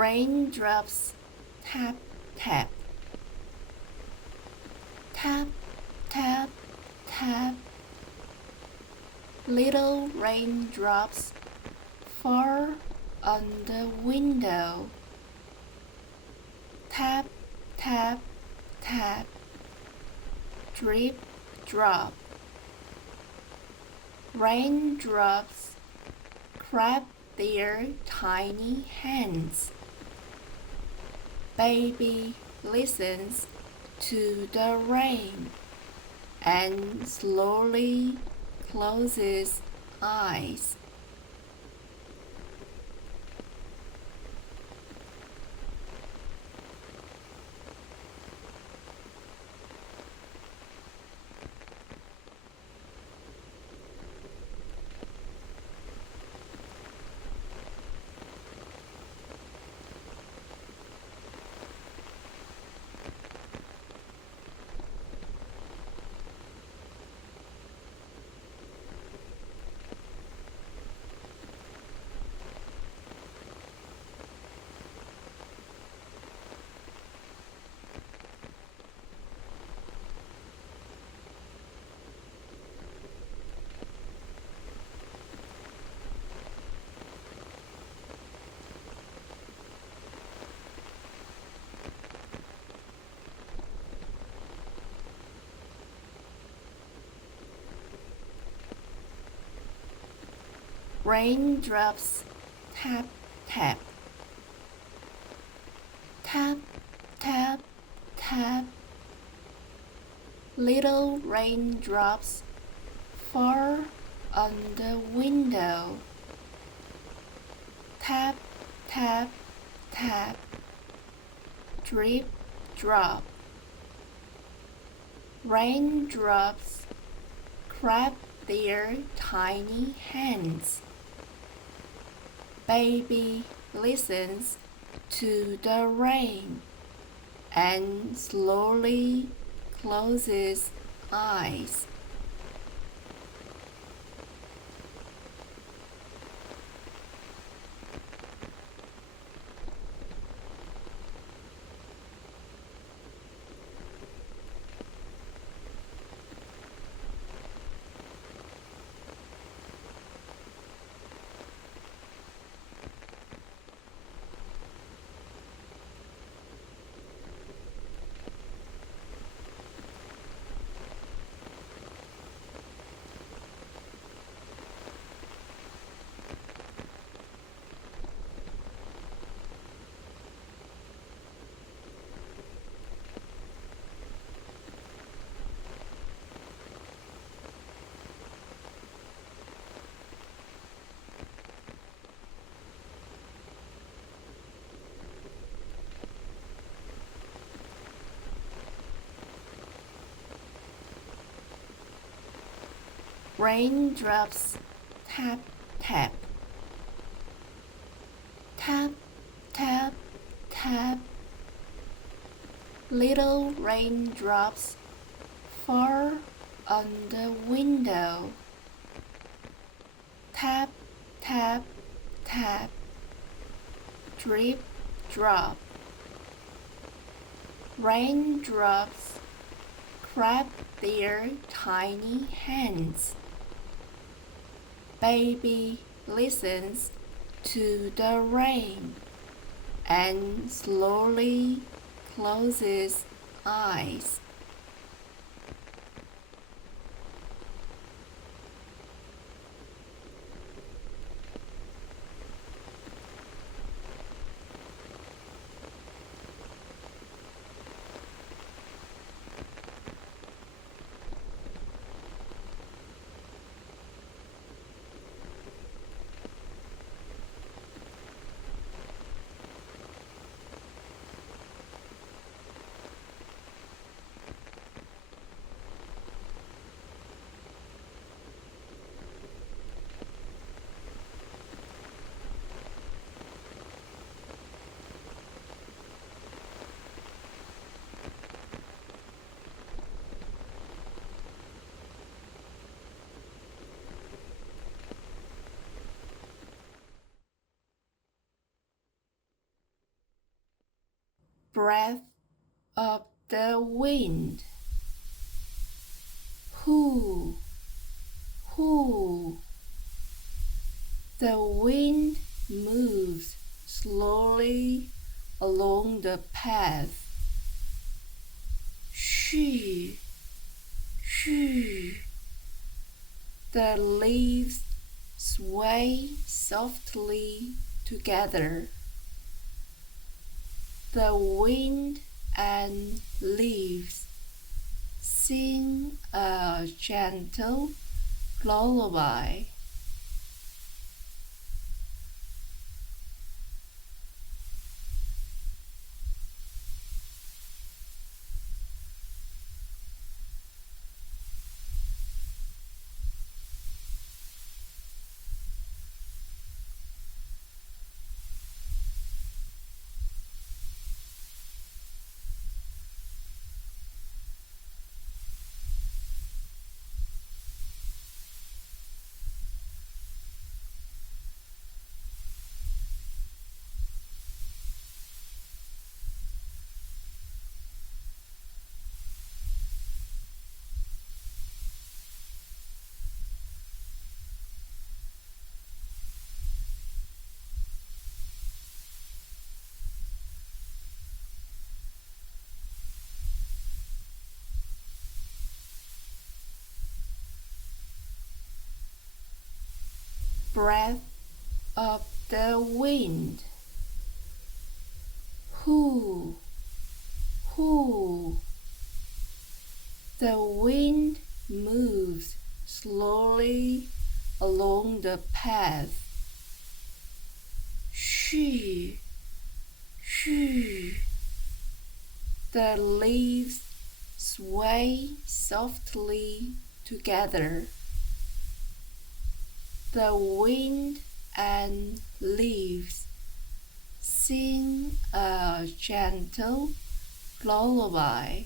Raindrops tap, tap. Tap, tap, tap. Little raindrops fall on the window. Tap, tap, tap. Drip, drop. Raindrops clap their tiny hands. Baby listens to the rain and slowly closes eyes. Raindrops tap, tap. Tap, tap, tap. Little raindrops fall on the window. Tap, tap, tap. Drip, drop. Raindrops clap their tiny hands. Baby listens to the rain and slowly closes eyes. Raindrops tap, tap. Tap, tap, tap. Little raindrops fall on the window. Tap, tap, tap. Drip, drop. Raindrops clap their tiny hands. Baby listens to the rain and slowly closes eyes. breath of the wind. Hoo, hoo. The wind moves slowly along the path. Shoo, shoo. The leaves sway softly together. The wind and leaves sing a gentle lullaby. Breath of the wind. Hoo, hoo. The wind moves slowly along the path. Shoo, shoo. The leaves sway softly together. The wind and leaves sing a gentle lullaby.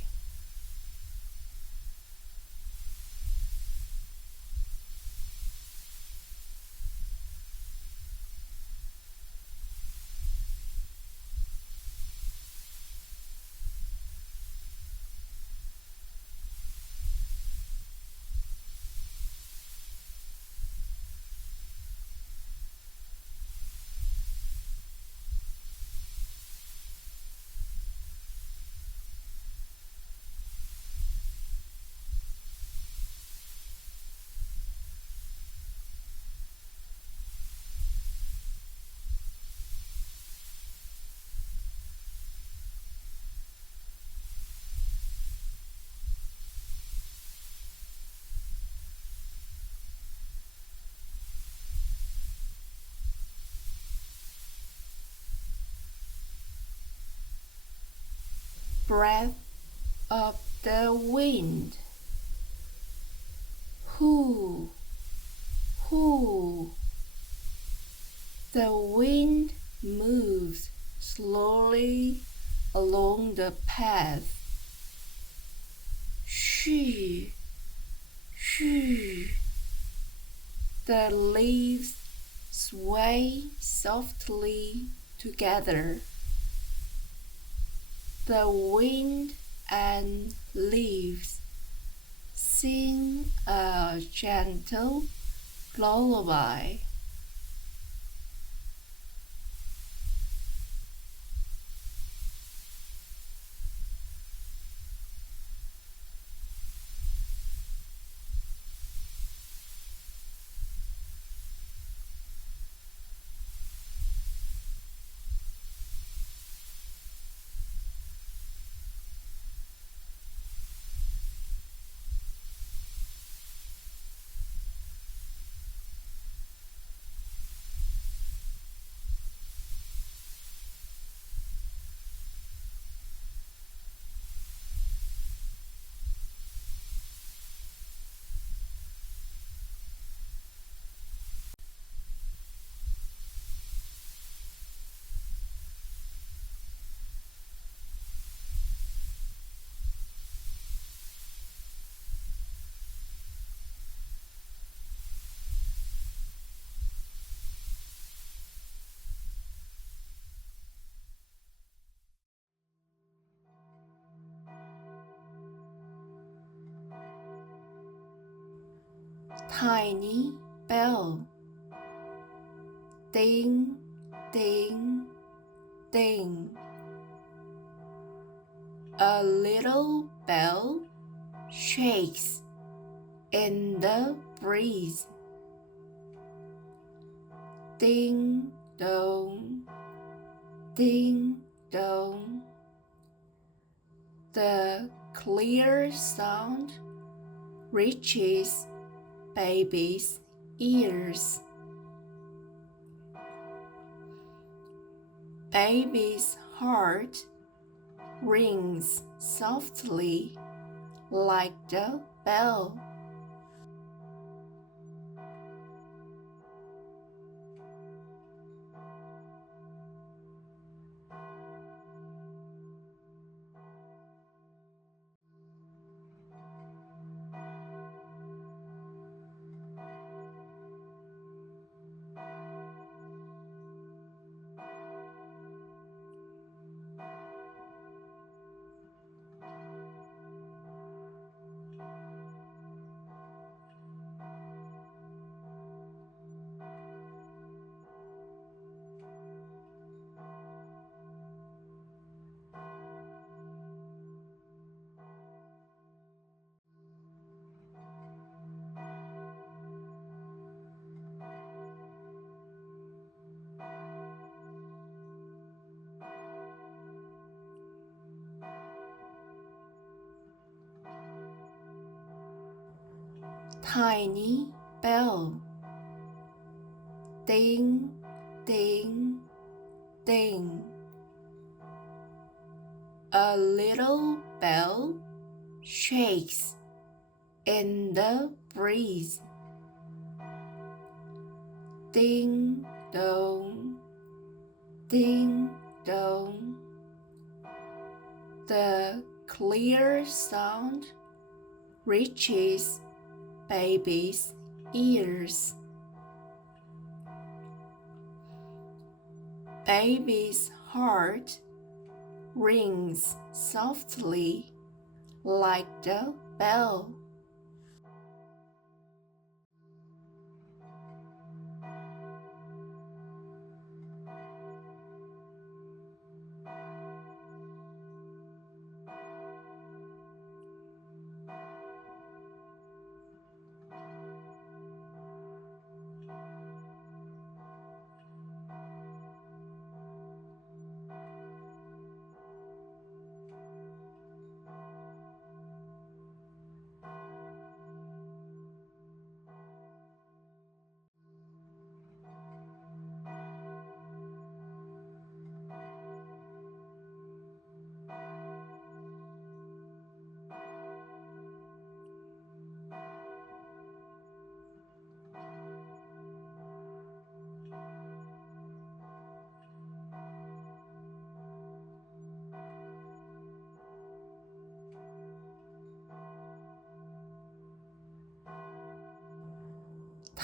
Breath of the wind. Hoo, hoo. The wind moves slowly along the path. Shoo, shoo. The leaves sway softly together. The wind and leaves sing a gentle lullaby. Tiny bell. Ding, ding, ding. A little bell shakes in the breeze. Ding dong, ding dong. The clear sound reaches baby's ears. Baby's heart rings softly like the bell. Tiny bell. Ding, ding, ding. A little bell shakes in the breeze. Ding dong, ding dong. The clear sound reaches baby's ears. Baby's heart rings softly like the bell.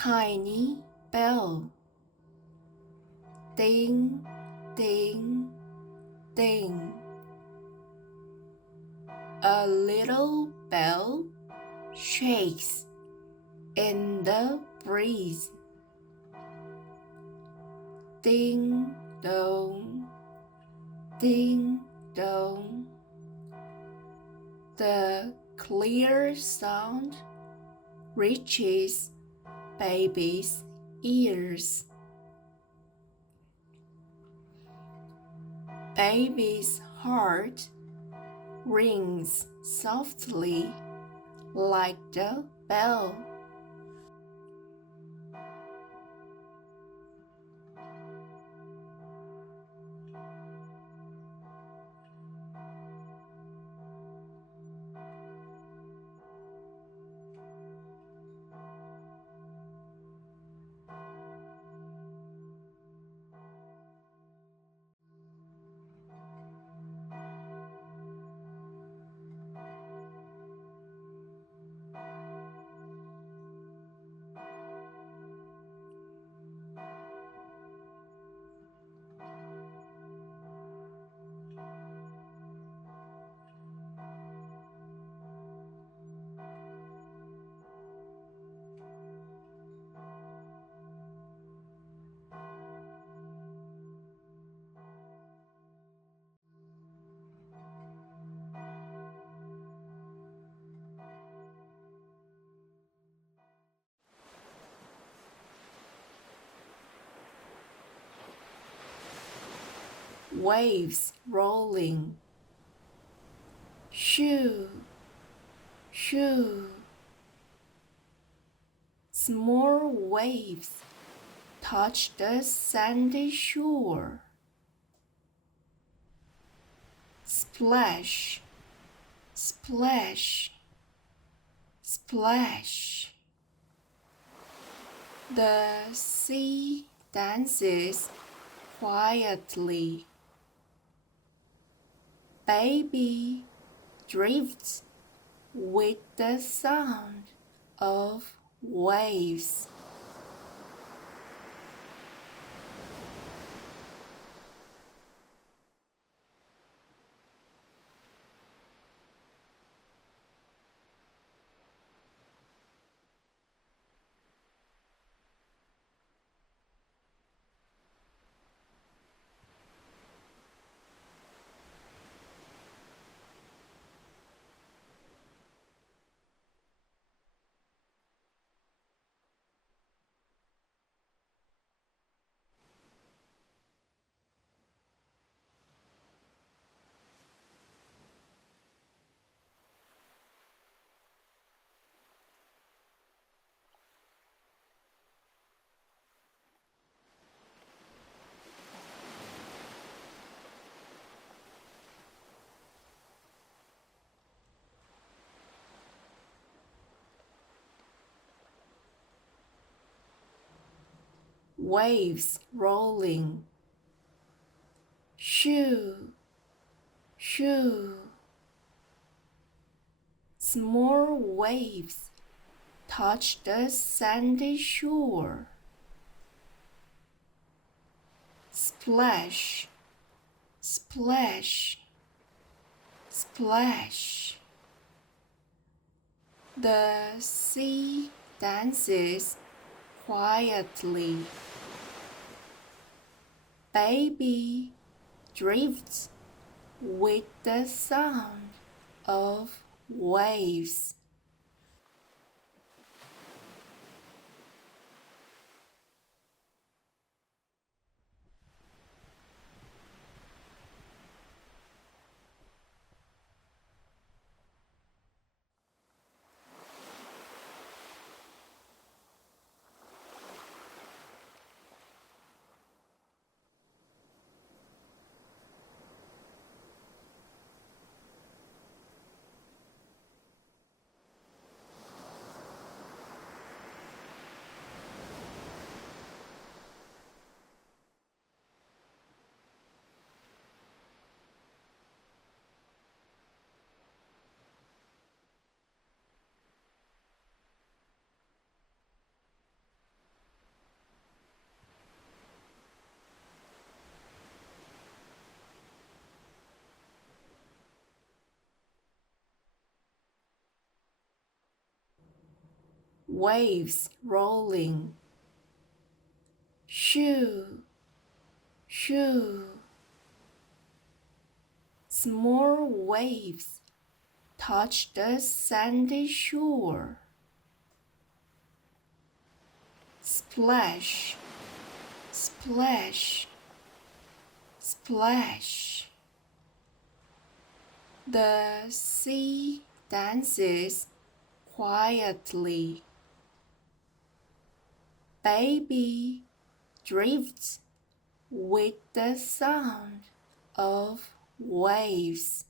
Tiny bell. Ding, ding, ding. A little bell shakes in the breeze. Ding dong, ding dong. The clear sound reaches baby's ears. Baby's heart rings softly like the bell. waves rolling. Shoo, shoo. Small waves touch the sandy shore. Splash, splash, splash. The sea dances quietly. Baby drifts with the sound of waves. Waves rolling. Shoo, shoo. Small waves touch the sandy shore. Splash, splash, splash. The sea dances quietly. Baby drifts with the sound of waves. Waves rolling. Shoo, shoo. Small waves touch the sandy shore. Splash, splash, splash. The sea dances quietly. Baby drifts with the sound of waves.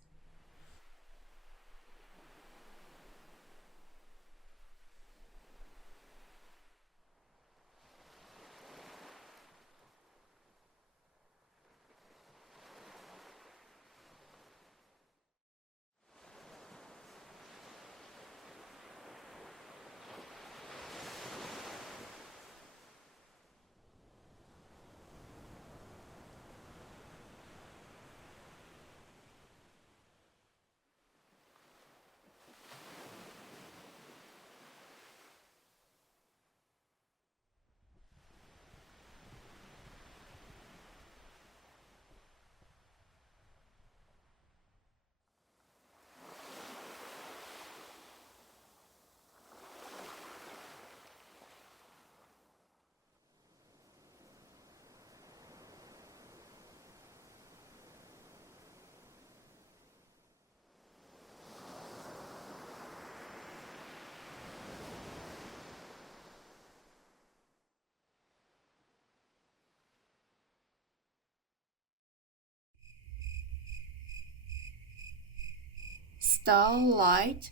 starlight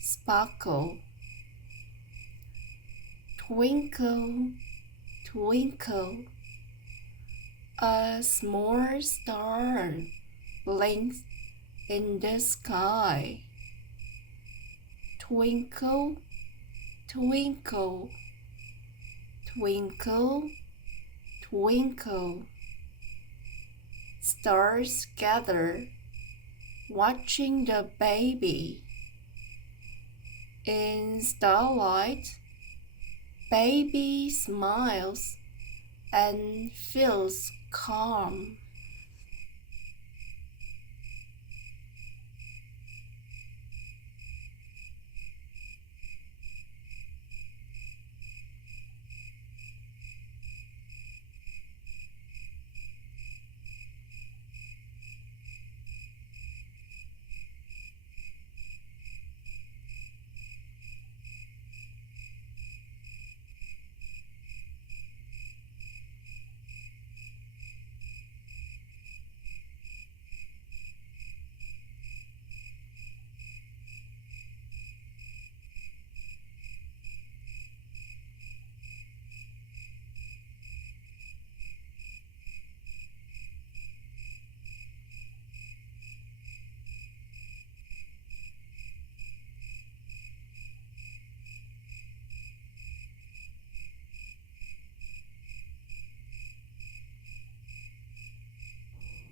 sparkle. Twinkle, twinkle, a small star blinks in the sky. Twinkle, twinkle, twinkle, twinkle. Stars gather, watching the baby. In starlight, baby smiles and feels calm.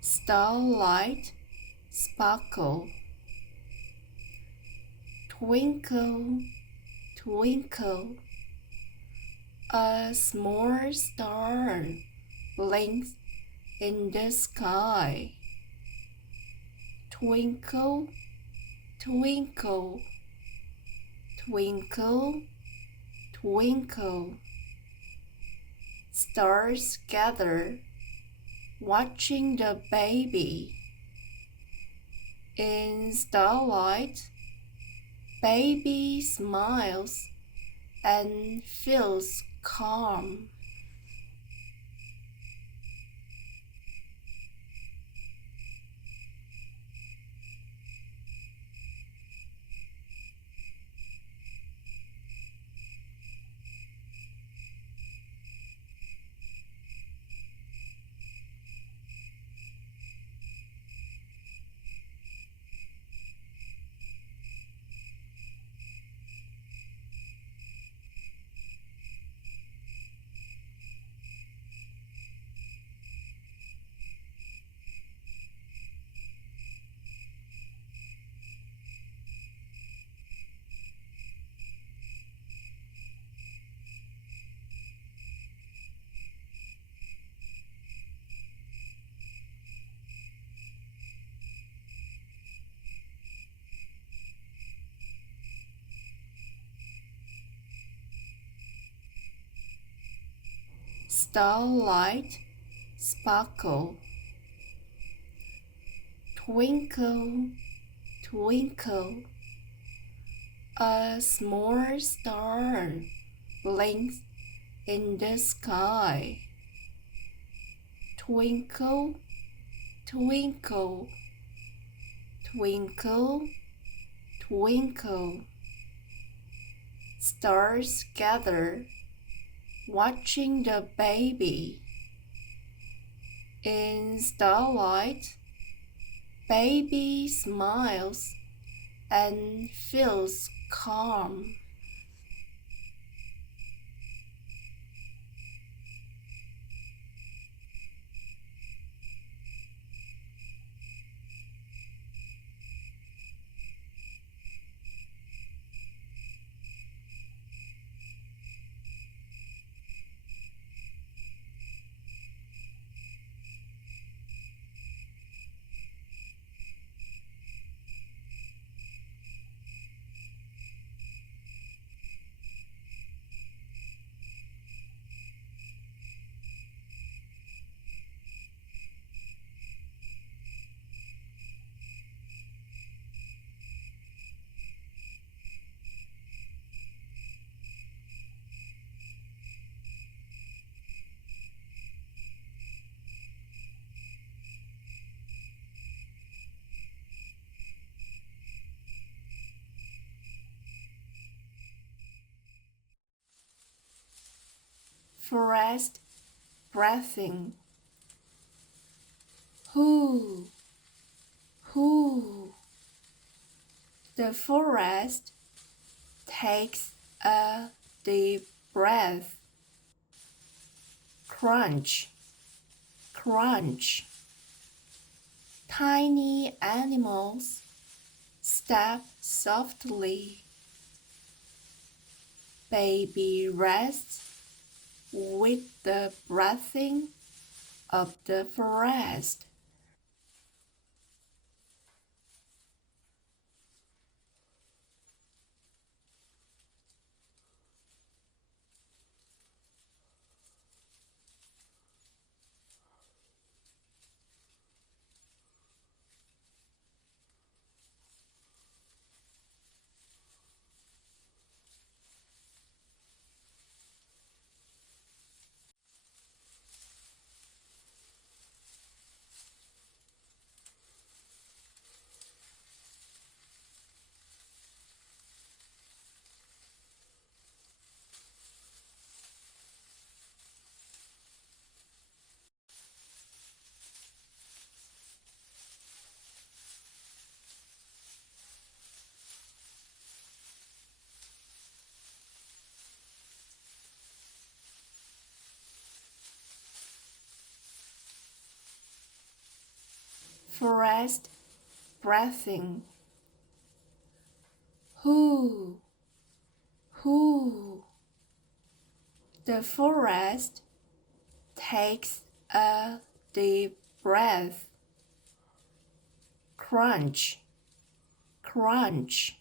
Starlight sparkle. Twinkle, twinkle, a small star blinks in the sky. Twinkle, twinkle, twinkle, twinkle. Stars gather, watching the baby. In starlight, baby smiles and feels calm. Starlight sparkle. Twinkle, twinkle, a small star blinks in the sky. Twinkle, twinkle, twinkle, twinkle. Stars gather, watching the baby. In starlight, baby smiles and feels calm. Forest breathing. Whoo, whoo. The forest takes a deep breath. Crunch, crunch. Tiny animals step softly. Baby rests with the breathing of the forest. Forest breathing. Whoo, whoo. The forest takes a deep breath. Crunch, crunch.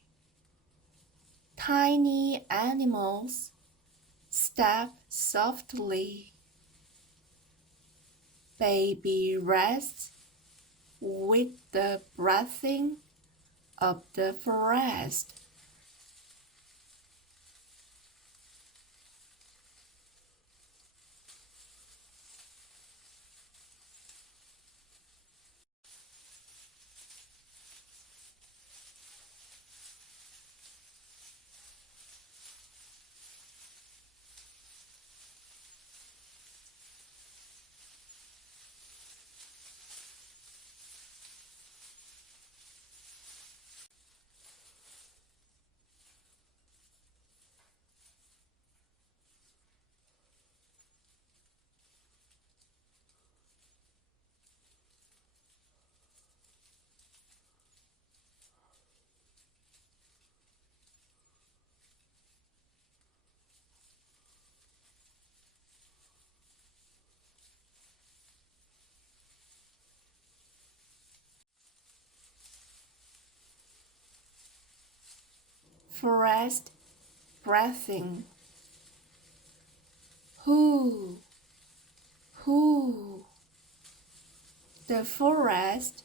Tiny animals step softly. Baby rests with the breathing of the forest. Forest breathing. Whoo, whoo. The forest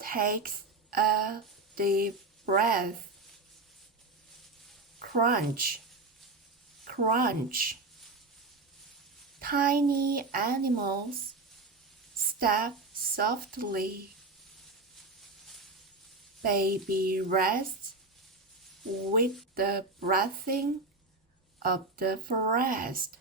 takes a deep breath. Crunch, crunch. Tiny animals step softly. Baby rests with the breathing of the forest.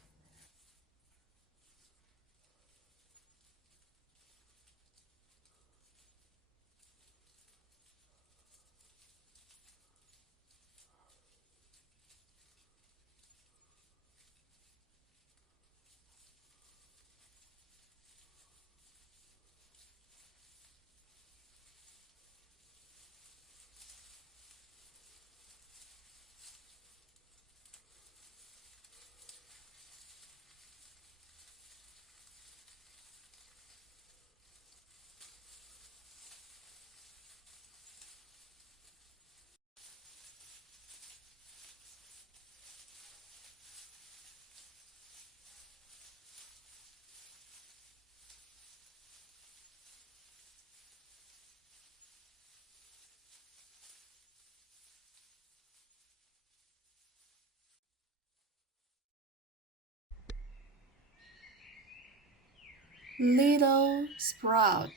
Little sprout.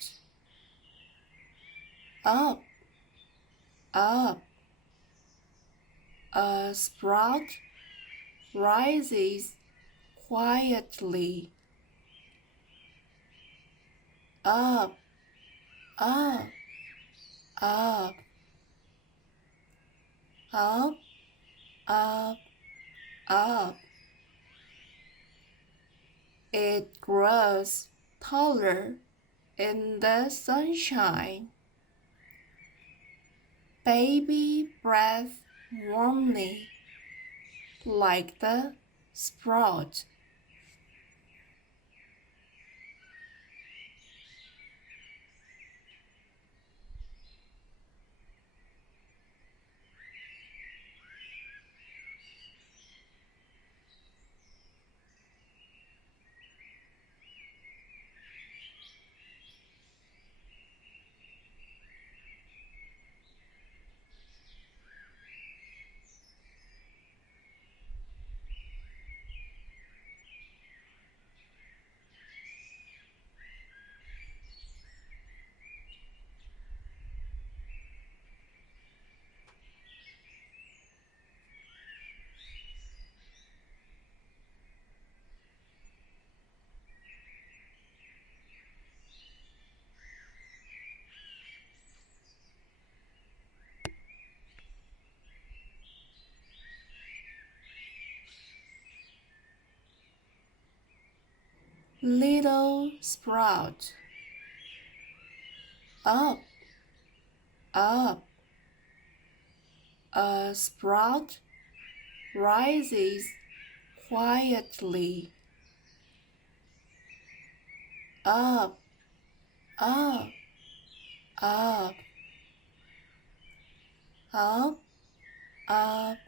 Up, up. A sprout rises quietly. Up, up, up, up, up, up. It grows taller in the sunshine. Baby breathes warmly like the sprout. Little sprout. Up, up. A sprout rises quietly. Up, up, up, up, up,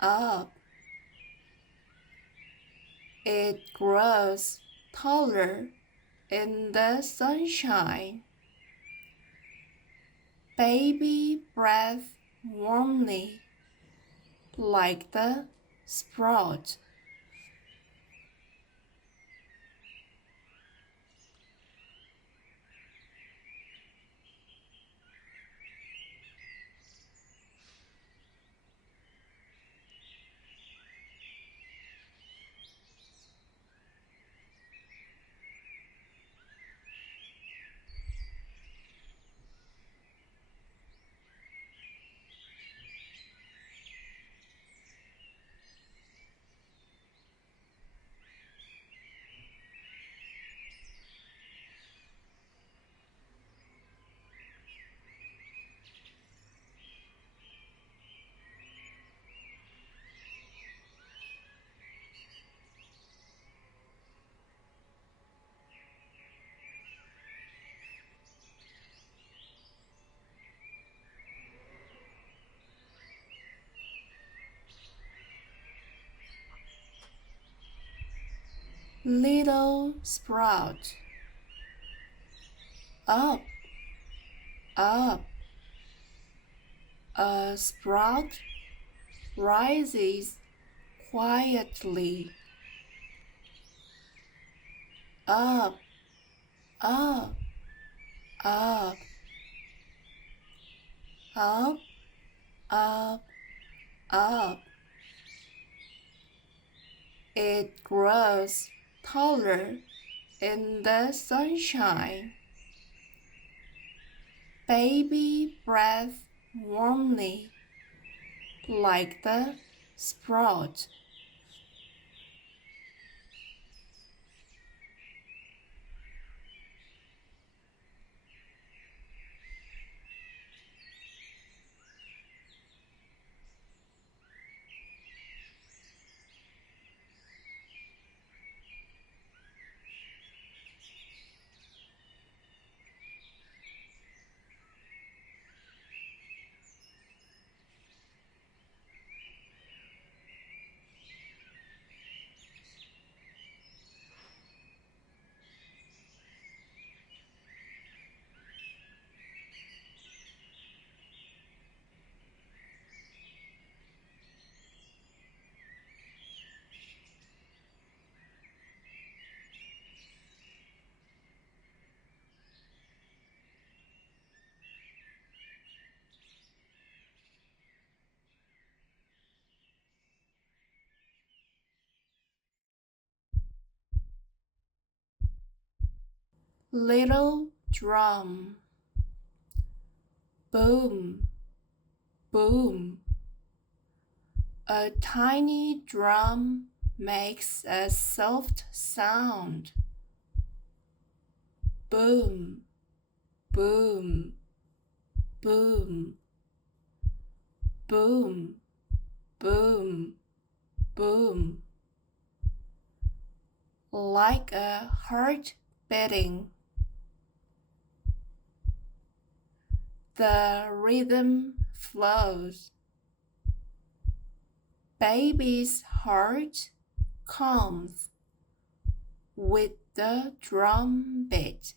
up. It grows taller in the sunshine. Baby breathes warmly like the sprout. Little sprout. Up, up. A sprout rises quietly. Up, up, up, up, up, up. It grows taller in the sunshine. Baby breathes warmly like the sprout. little drum. Boom, boom. A tiny drum makes a soft sound. Boom, boom, boom, boom, boom, boom. Like a heart beating. The rhythm flows. Baby's heart calms with the drum beat.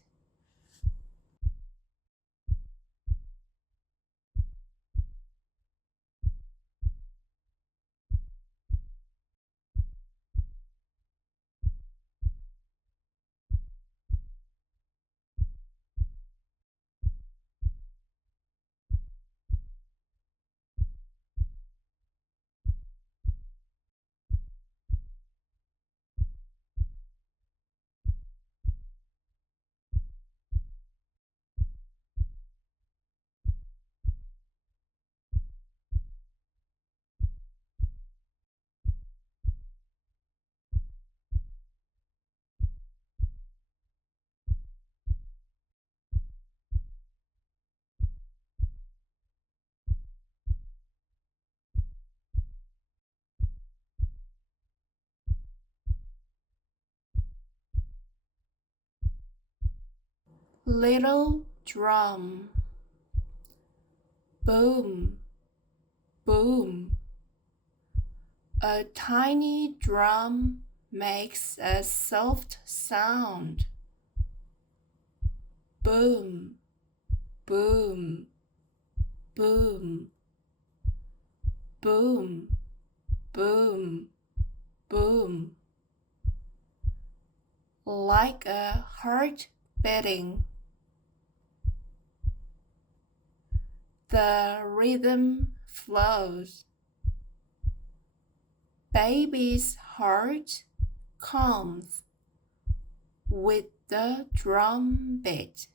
Little drum. Boom, boom. A tiny drum makes a soft sound. Boom, boom, boom, boom, boom, boom. Like a heart beating. The rhythm flows. Baby's heart calms with the drum beat.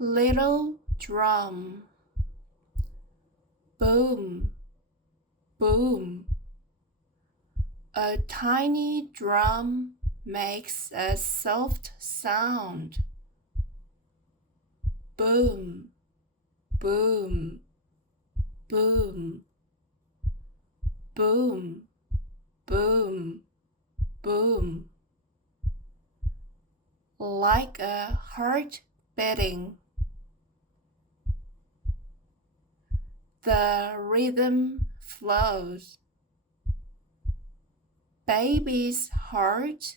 Little drum. Boom, boom. A tiny drum makes a soft sound. Boom, boom, boom, boom, boom, boom. Like a heart beating. The rhythm flows. Baby's heart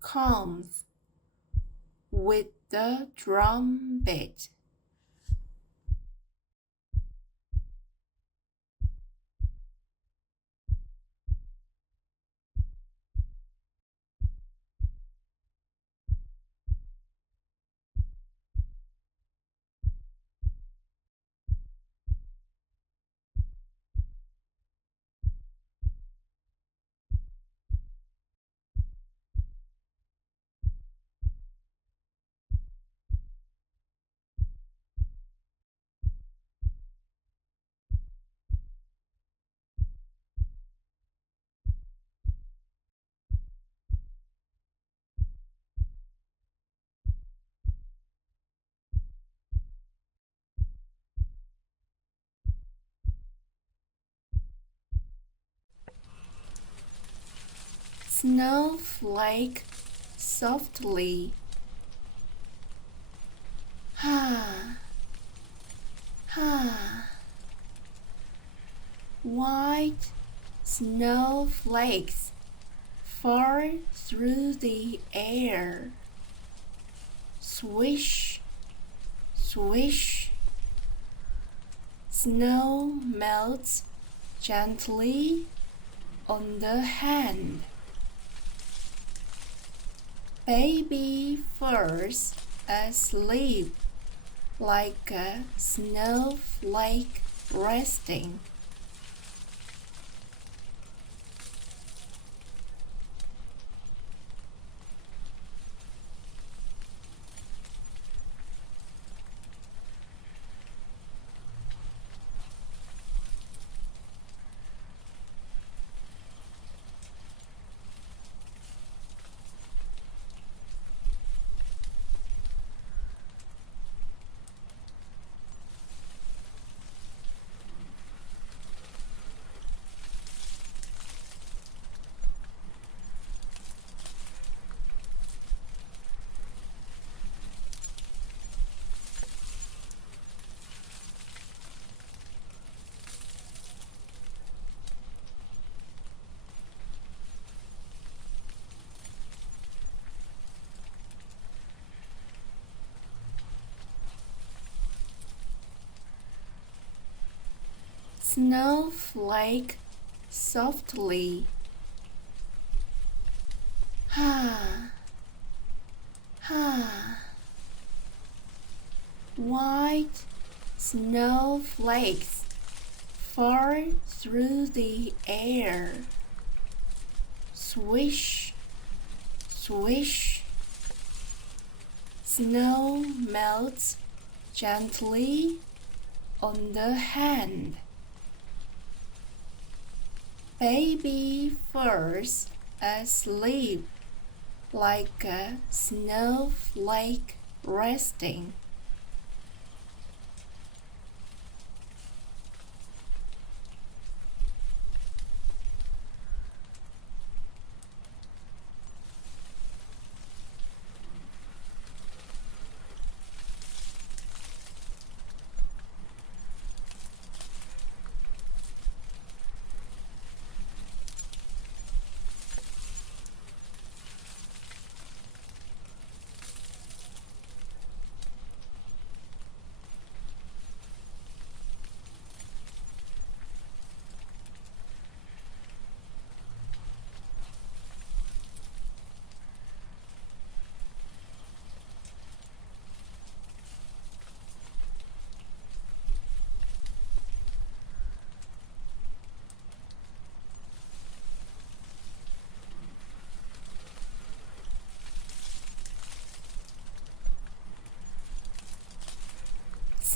calms with the drum beat. snowflake softly. Ha, ha. White snowflakes fall through the air. Swish, swish. Snow melts gently on the hand. Baby falls asleep like a snowflake resting. Snowflake softly. Ha, ha. White snowflakes fall through the air. Swish, swish. Snow melts gently on the hand. Baby falls asleep like a snowflake resting.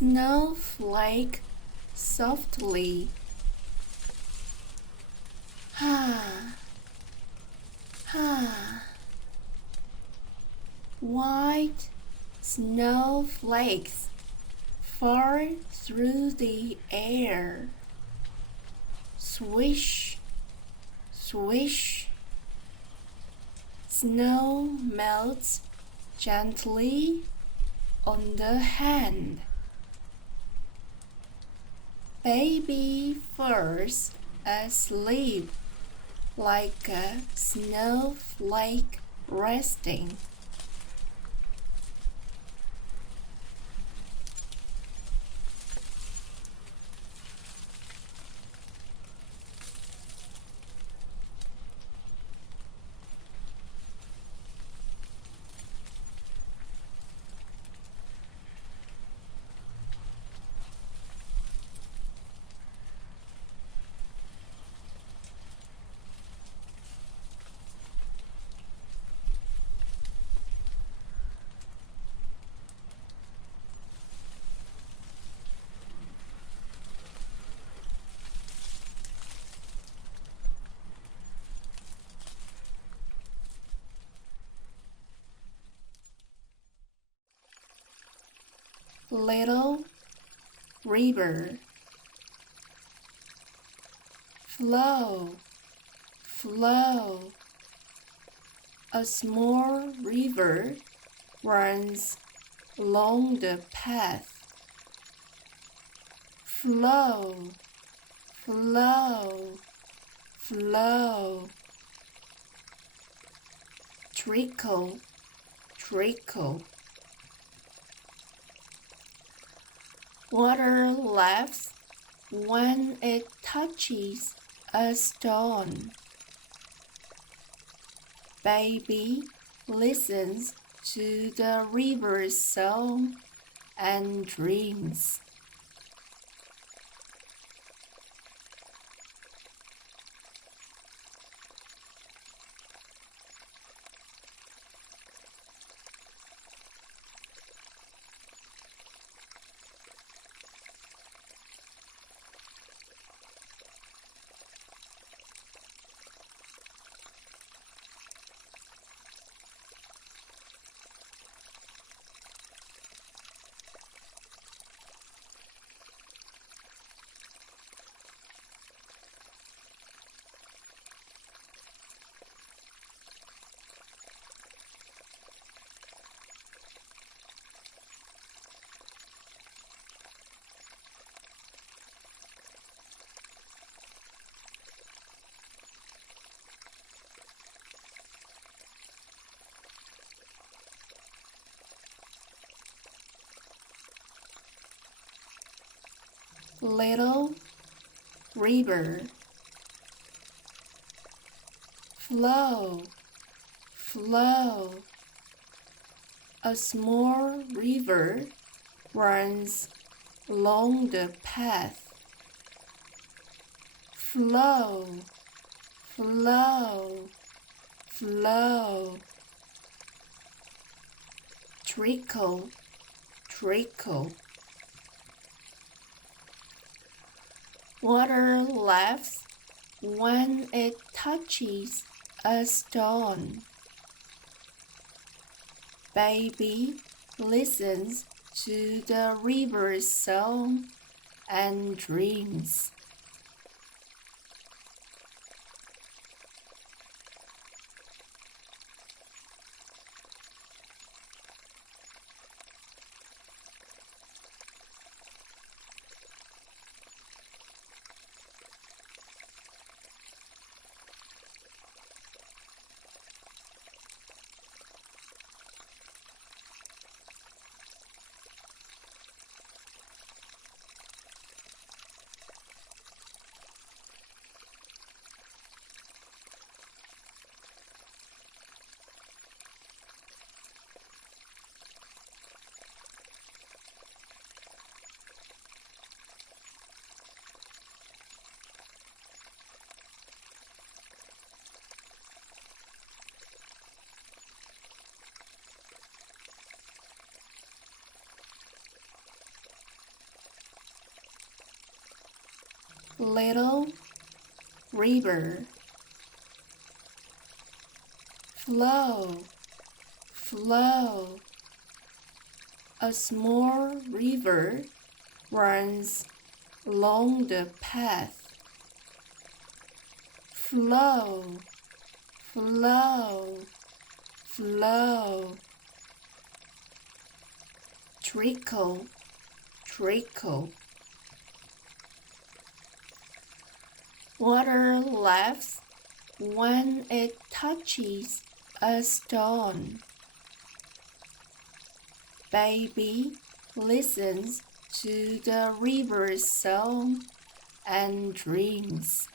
Snowflake softly. Ha, ha. White snowflakes fall through the air. Swish, swish. Snow melts gently on the hand. Baby falls asleep like a snowflake resting. Little river, flow, flow, A small river runs along the path. Flow, flow, flow. Trickle, trickle. Water laughs when it touches a stone. Baby listens to the river's song and dreams. Little river, flow, flow. A small river runs along the path. Flow, flow, flow. Trickle, trickle. Water laughs when it touches a stone. Baby listens to the river's song and dreams. Little river, flow, flow. A small river runs along the path. Flow, flow, flow. Trickle, trickle. Water laughs when it touches a stone. Baby listens to the river's song and dreams.